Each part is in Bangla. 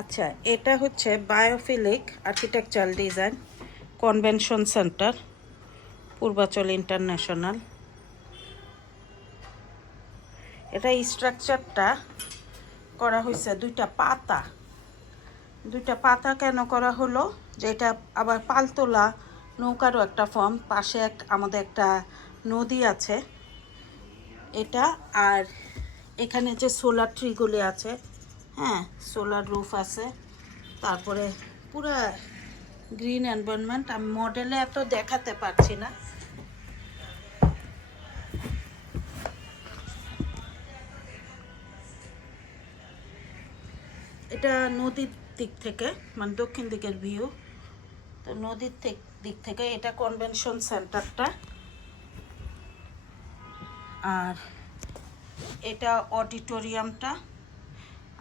আচ্ছা, এটা হচ্ছে biophilic architectural design convention center, Purbachal international. এটা স্ট্রাকচারটা করা হয়েছে দুইটা পাতা কেন করা হলো, যে এটা আবার পালতোলা নৌকারও একটা ফর্ম, পাশে আমাদের একটা নদী আছে এটা। আর এখানে যে সোলার ট্রিগুলি আছে, হ্যাঁ, সোলার রুফ আছে, তারপরে পুরা গ্রিন এনভায়রনমেন্ট। আমি মডেলে এত দেখাতে পারছি না। এটা নদীর দিক থেকে, মানে দক্ষিণ দিকের ভিউ। তো নদীর দিক থেকে এটা কনভেনশন সেন্টারটা, আর এটা অডিটোরিয়ামটা,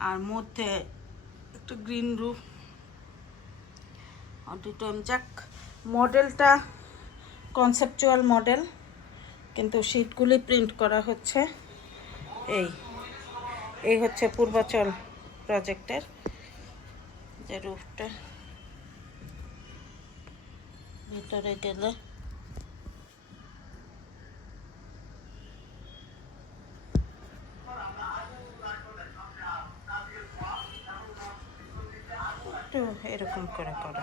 আর মধ্যে একটু গ্রিন রুফ অডিটোরিয়াম। যাক, মডেলটা কনসেপচুয়াল মডেল, কিন্তু শীটগুলি প্রিন্ট করা হচ্ছে। এই হচ্ছে পূর্বাচল প্রজেক্টের যে রুফটা। ভিতরে গেলে একটু এরকম করে করা।